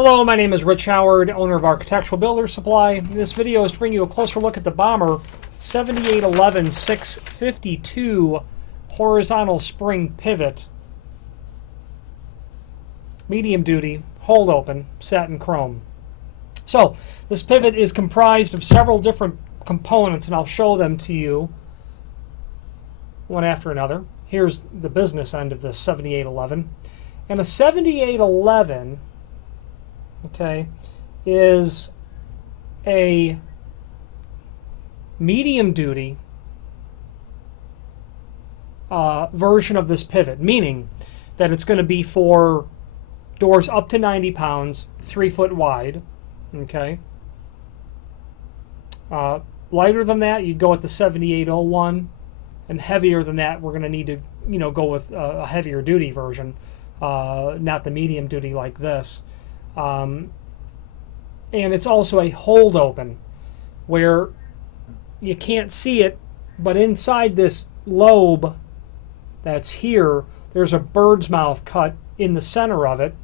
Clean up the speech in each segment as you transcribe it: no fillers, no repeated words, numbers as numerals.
Hello, my name is Rich Howard, owner of Architectural Builder Supply. This video is to bring you a closer look at the Bommer 7811 652 horizontal spring pivot, medium duty, hold open, satin chrome. So this pivot is comprised of several different components, and I'll show them to you one after another. Here's the business end of this 7811. And a 7811, okay, is a medium duty version of this pivot, meaning that it's going to be for doors up to 90 pounds, 3 foot wide, okay. Lighter than that, you'd go with the 7801, and heavier than that, we're going to need to, go with a heavier duty version, not the medium duty like this. And it's also a hold open, where you can't see it, but inside this lobe that's here, there's a bird's mouth cut in the center of it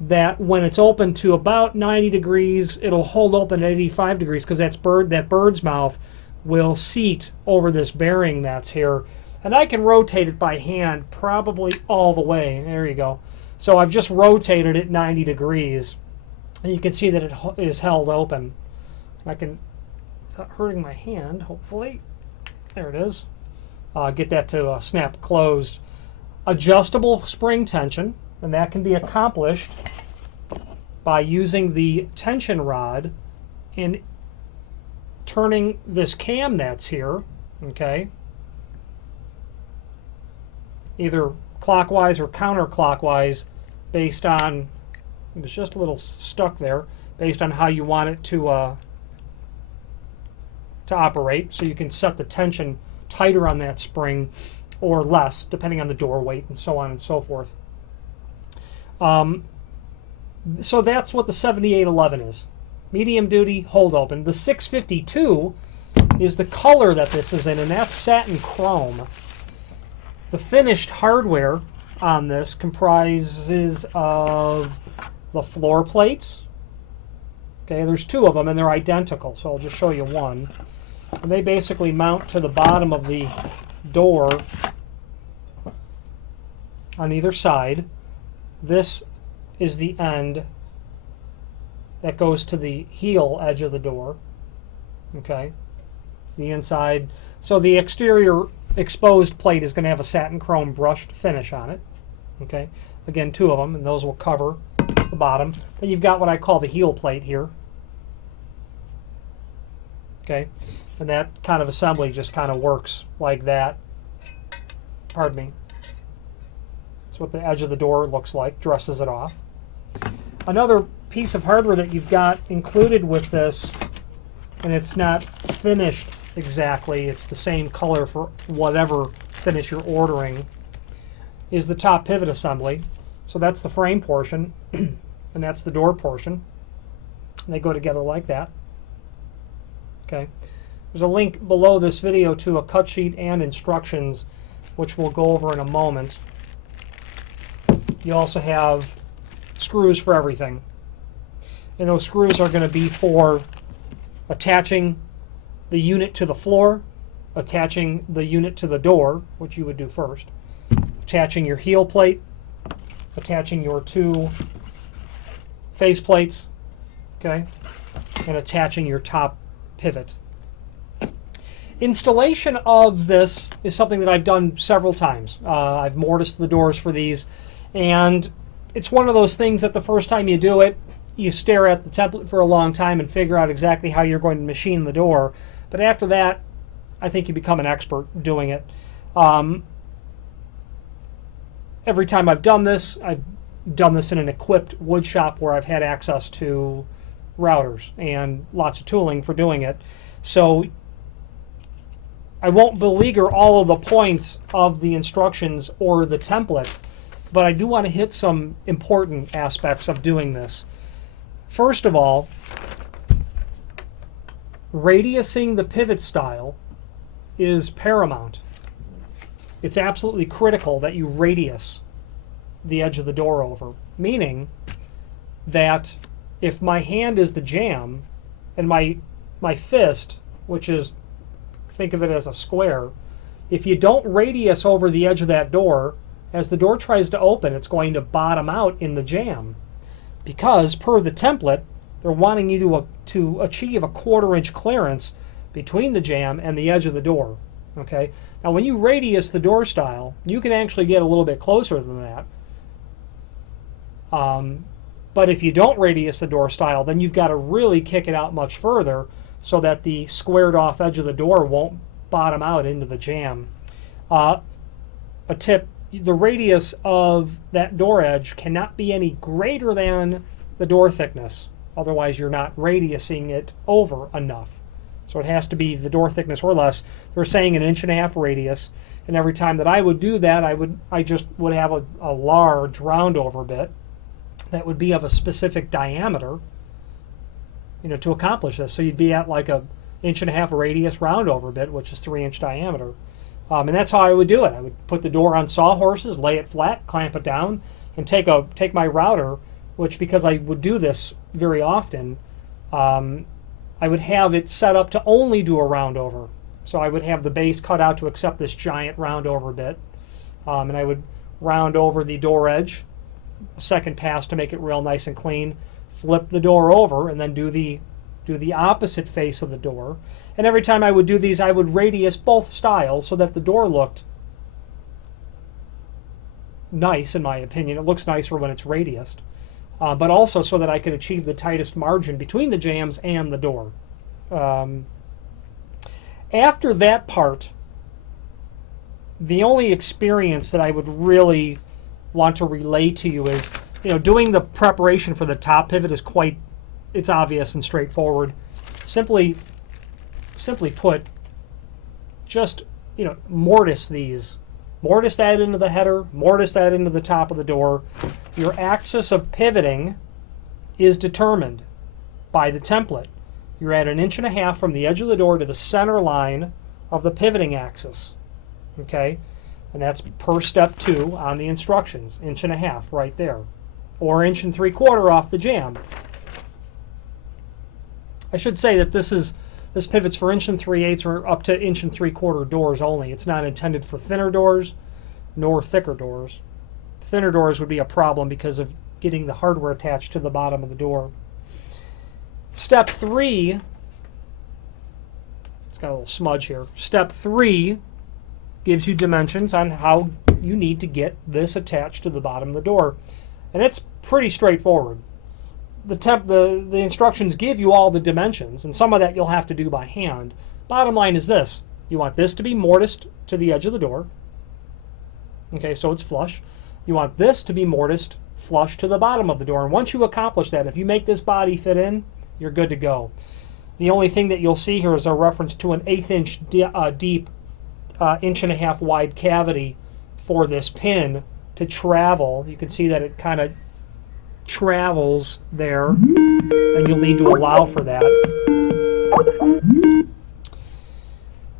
that when it's open to about 90 degrees, it'll hold open at 85 degrees because that bird's mouth will seat over this bearing that's here. And I can rotate it by hand probably all the way. There you go. So I've just rotated it 90 degrees. And you can see that it is held open. I can, without hurting my hand, hopefully, there it is, get that to snap closed. Adjustable spring tension, and that can be accomplished by using the tension rod and turning this cam that's here, okay, either clockwise or counterclockwise based on, it was just a little stuck there, based on how you want it to operate. So you can set the tension tighter on that spring or less, depending on the door weight and so on and so forth. So that's what the 7811 is. Medium duty, hold open. The 652 is the color that this is in, and that's satin chrome. The finished hardware on this comprises of the floor plates. Okay, there's two of them and they're identical, so I'll just show you one. And they basically mount to the bottom of the door on either side. This is the end that goes to the heel edge of the door. Okay, it's the inside. So the exterior exposed plate is going to have a satin chrome brushed finish on it. Okay, again, two of them, and those will cover the bottom. Then you've got what I call the heel plate here. Okay, and that kind of assembly just kind of works like that. Pardon me. That's what the edge of the door looks like, dresses it off. Another piece of hardware that you've got included with this, and it's not finished exactly, it's the same color for whatever finish you're ordering, is the top pivot assembly. So that's the frame portion, and that's the door portion. And they go together like that. Okay. There's a link below this video to a cut sheet and instructions, which we'll go over in a moment. You also have screws for everything. And those screws are going to be for attaching the unit to the floor, attaching the unit to the door, which you would do first, attaching your heel plate, attaching your two face plates, okay, and attaching your top pivot. Installation of this is something that I've done several times. I've mortised the doors for these, and it's one of those things that the first time you do it, you stare at the template for a long time and figure out exactly how you're going to machine the door. But after that, I think you become an expert doing it. Every time I've done this in an equipped wood shop where I've had access to routers and lots of tooling for doing it. So I won't beleaguer all of the points of the instructions or the template, but I do want to hit some important aspects of doing this. First of all, radiusing the pivot style is paramount. It's absolutely critical that you radius the edge of the door over, meaning that if my hand is the jamb and my fist, which is, think of it as a square, if you don't radius over the edge of that door, as the door tries to open, it's going to bottom out in the jamb. Because per the template, they're wanting you to achieve a 1/4 inch clearance between the jamb and the edge of the door. Okay. Now, when you radius the door style, you can actually get a little bit closer than that. But if you don't radius the door style, then you've got to really kick it out much further so that the squared off edge of the door won't bottom out into the jamb. A tip: the radius of that door edge cannot be any greater than the door thickness. Otherwise, you're not radiusing it over enough. So it has to be the door thickness or less. They're saying 1.5 inch radius, and every time that I would do that, I just would have a large round over bit that would be of a specific diameter, to accomplish this. So you'd be at like 1.5 inch radius round over bit, which is 3 inch diameter. And that's how I would do it. I would put the door on sawhorses, lay it flat, clamp it down, and take my router, which, because I would do this very often, I would have it set up to only do a round over. So I would have the base cut out to accept this giant round over bit. And I would round over the door edge, a second pass to make it real nice and clean, flip the door over, and then do the opposite face of the door. And every time I would do these, I would radius both styles so that the door looked nice, in my opinion. It looks nicer when it's radiused. But also so that I could achieve the tightest margin between the jambs and the door. After that part, the only experience that I would really want to relay to you is, doing the preparation for the top pivot is it's obvious and straightforward. Simply put, just, mortise these. Mortise that into the header, mortise that into the top of the door. Your axis of pivoting is determined by the template. You're at 1.5 inches from the edge of the door to the center line of the pivoting axis. Okay? And that's per step 2 on the instructions. 1.5 inches right there. Or 1.75 inches off the jamb. I should say that this pivot's for 1 3/8 or up to 1 3/4 doors only. It's not intended for thinner doors nor thicker doors. Thinner doors would be a problem because of getting the hardware attached to the bottom of the door. Step 3, it's got a little smudge here. Step 3 gives you dimensions on how you need to get this attached to the bottom of the door. And it's pretty straightforward. The instructions give you all the dimensions, and some of that you'll have to do by hand. Bottom line is this: you want this to be mortised to the edge of the door. Okay, so it's flush. You want this to be mortised flush to the bottom of the door. And once you accomplish that, if you make this body fit in, you're good to go. The only thing that you'll see here is a reference to an 1/8 inch deep, 1.5 inch wide cavity for this pin to travel. You can see that it kind of travels there, and you'll need to allow for that.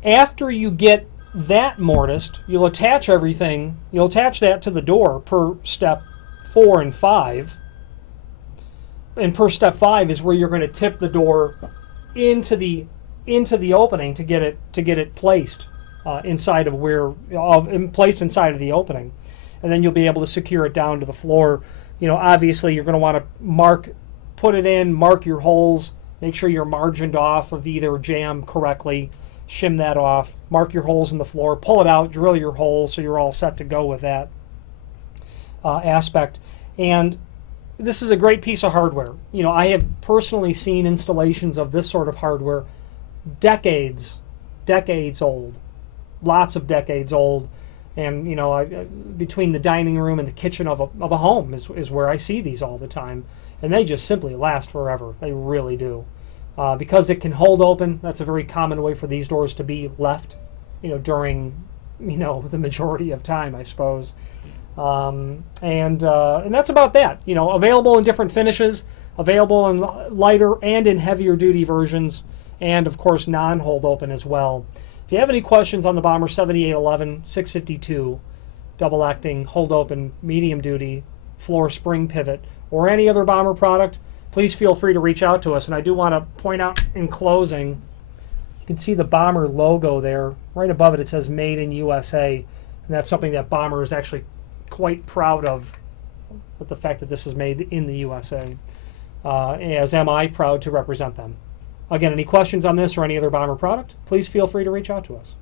After you get that mortised, you'll attach everything. You'll attach that to the door per step 4 and 5. And per step 5 is where you're going to tip the door into the opening to get it placed inside of placed inside of the opening, and then you'll be able to secure it down to the floor. Obviously you're going to want to put it in, mark your holes, make sure you're margined off of either jamb correctly, shim that off, mark your holes in the floor, pull it out, drill your holes so you're all set to go with that aspect. And this is a great piece of hardware. I have personally seen installations of this sort of hardware decades old, lots of decades old. And between the dining room and the kitchen of a home is where I see these all the time, and they just simply last forever. They really do, because it can hold open. That's a very common way for these doors to be left, during the majority of time, I suppose. And that's about that. Available in different finishes, available in lighter and in heavier duty versions, and of course non-hold open as well. If you have any questions on the Bommer 7811 652 double acting hold open medium duty floor spring pivot or any other Bommer product, please feel free to reach out to us. And I do want to point out in closing, you can see the Bommer logo there. Right above it, it says Made in USA. And that's something that Bommer is actually quite proud of, with the fact that this is made in the USA. As am I proud to represent them. Again, any questions on this or any other Bommer product, please feel free to reach out to us.